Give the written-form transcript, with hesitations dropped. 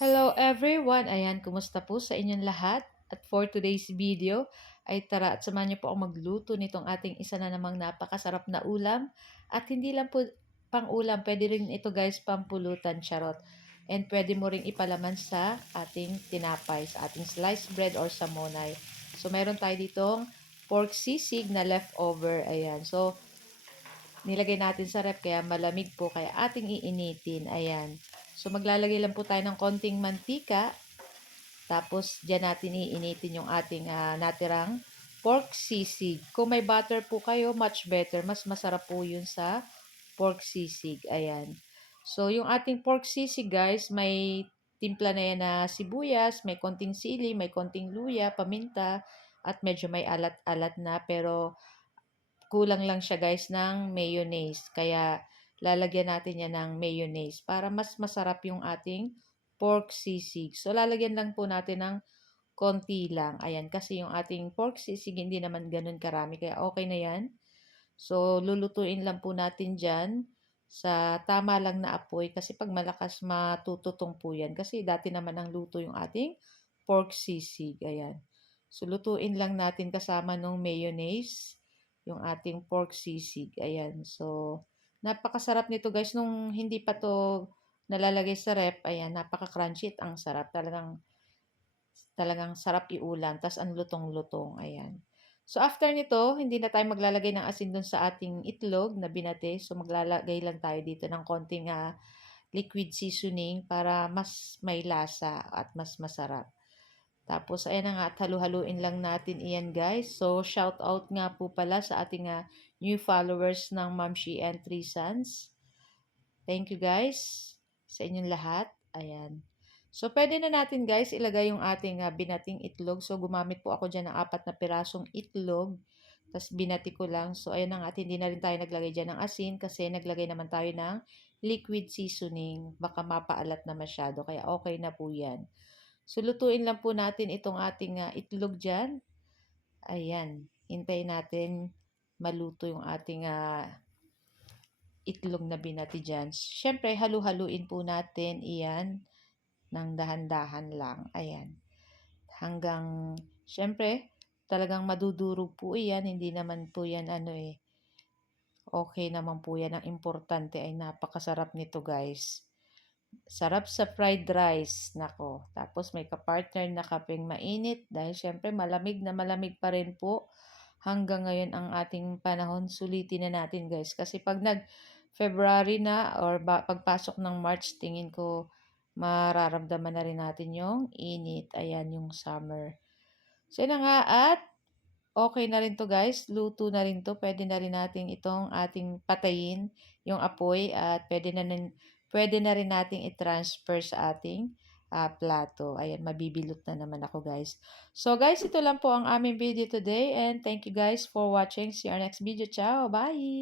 Hello everyone! Ayan, kumusta po sa inyong lahat? At for today's video, ay tara at samahan niyo po ako magluto nitong ating isa na namang napakasarap na ulam. At hindi lang po pang ulam, pwede rin ito guys pampulutan, charot. And pwede mo ring ipalaman sa ating tinapay, sa ating sliced bread or sa monay. So meron tayo ditong pork sisig na leftover. Ayan, so nilagay natin sa ref kaya malamig po kaya ating iinitin. Ayan. So maglalagay lang po tayo ng konting mantika. Tapos diyan natin iinitin yung ating natirang pork sisig. Kung may butter po kayo, much better. Mas masarap po yun sa pork sisig. Ayan. So yung ating pork sisig guys, may timpla na yan na sibuyas, may konting sili, may konting luya, paminta, at medyo may alat-alat na. Pero kulang lang siya guys ng mayonnaise. Kaya lalagyan natin yan ng mayonnaise para mas masarap yung ating pork sisig. So lalagyan lang po natin ng konti lang. Ayan, kasi yung ating pork sisig hindi naman ganun karami. Kaya okay na yan. So lulutuin lang po natin dyan sa tama lang na apoy. Kasi pag malakas matututong po yan. Kasi dati naman ang luto yung ating pork sisig. Ayan. So lutuin lang natin kasama nung mayonnaise yung ating pork sisig. Ayan. So, napakasarap nito guys. Nung hindi pa to nalalagay sa rep, ayan, napaka-crunchy at ang sarap. Talagang sarap iulam. Tas ang lutong-lutong. Ayan. So, after nito, hindi na tayo maglalagay ng asin dun sa ating itlog na binate. So, maglalagay lang tayo dito ng konting liquid seasoning para mas may lasa at mas masarap. Tapos, ayan na nga, at halu-haluin lang natin iyan guys. So, shout out nga po pala sa ating new followers ng Mamshi and Three Sons. Thank you guys sa inyong lahat. Ayan. So, pwede na natin guys ilagay yung ating binating itlog. So, gumamit po ako dyan ng 4 na pirasong itlog. Tapos, binati ko lang. So, ayan na nga, at hindi na rin tayo naglagay dyan ng asin kasi naglagay naman tayo ng liquid seasoning. Baka mapaalat na masyado. Kaya okay na po yan. So, lutuin lang po natin itong ating itlog dyan. Ayan. Hintayin natin maluto yung ating itlog na binati dyan. Siyempre, halu-haluin po natin iyan ng dahan-dahan lang. Ayan. Hanggang, siyempre, talagang madudurog po iyan. Hindi naman po yan okay naman po yan. Ang importante ay napakasarap nito guys. Sarap sa fried rice. Nako. Tapos may kapartner na kapeng mainit dahil syempre malamig na malamig pa rin po hanggang ngayon ang ating panahon. Sulitin na natin guys. Kasi pag nag-February na or pagpasok ng March, tingin ko mararamdaman na rin natin yung init. Ayan yung summer. So yun na nga at okay na rin to guys. Luto na rin to. Pwede na rin natin itong ating patayin yung apoy at pwede na rin nating i-transfer sa ating plato. Ayan, mabibilot na naman ako guys. So guys, ito lang po ang aming video today and thank you guys for watching. See you our next video. Ciao! Bye!